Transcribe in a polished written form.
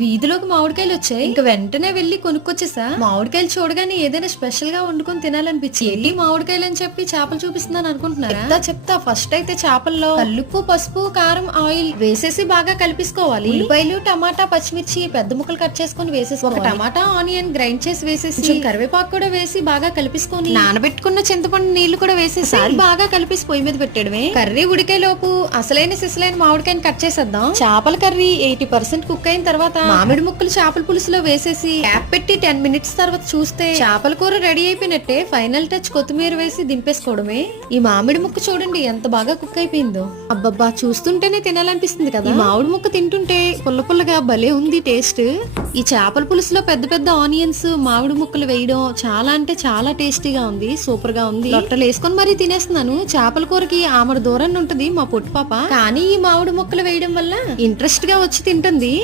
వీధిలోకి మామిడికాయలు వచ్చాయి. ఇంకా వెంటనే వెళ్లి కొనుక్కొచ్చేసా. మామిడికాయలు చూడగానే ఏదైనా స్పెషల్ గా వండుకొని తినాలనిపించి ఏంటి మామిడికాయలు అని చెప్పి చేపలు చూపిస్తున్నాను అనుకుంటున్నారా? చెప్తా. ఫస్ట్ అయితే చేపల్లో కల్లుప్పు, పసుపు, కారం, ఆయిల్ వేసేసి బాగా కలిపేసుకోవాలి. ఉల్లిపాయలు, టమాటా, పచ్చిమిర్చి పెద్ద ముక్కలు కట్ చేసుకుని వేసేసి ఒక టమాటా, ఆనియన్ గ్రైండ్ చేసి వేసేసి కరివేపాకు కూడా వేసి బాగా కలిపేసుకొని నానబెట్టుకున్న చింతపండు నీళ్లు కూడా వేసేసి బాగా కలిపేసి పొయ్యి మీద పెట్టడమే. కర్రీ ఉడికే లోపు అసలైన సిసలైన మామిడికాయని కట్ చేసేద్దాం. చేపల కర్రీ 80% కుక్ అయిన తర్వాత మామిడి ముక్కలు చేపల పులుసులో వేసేసి క్యాప్ పెట్టి 10 minutes తర్వాత చూస్తే చేపల కూర రెడీ అయిపోయినట్టే. ఫైనల్ టచ్ కొత్తిమీర వేసి దింపేసుకోవడమే. ఈ మామిడి ముక్క చూడండి ఎంత బాగా కుక్ అయిపోయిందో. అబ్బబ్బా, చూస్తుంటేనే తినాలనిపిస్తుంది కదా. మామిడి ముక్క తింటుంటే పుల్ల పుల్లగా భలే ఉంది టేస్ట్. ఈ చేపల పులుసులో పెద్ద పెద్ద ఆనియన్స్, మామిడి ముక్కలు వేయడం చాలా అంటే చాలా టేస్టీగా ఉంది. సూపర్ గా ఉంది. లొట్టలు వేసుకొని మరీ తినేస్తున్నాను. చేపల కూరకి ఆమడ దూరాన్ని ఉంటది మా పొట్టు పాప, కానీ ఈ మామిడి ముక్కలు వేయడం వల్ల ఇంట్రెస్ట్ గా వచ్చి తింటుంది.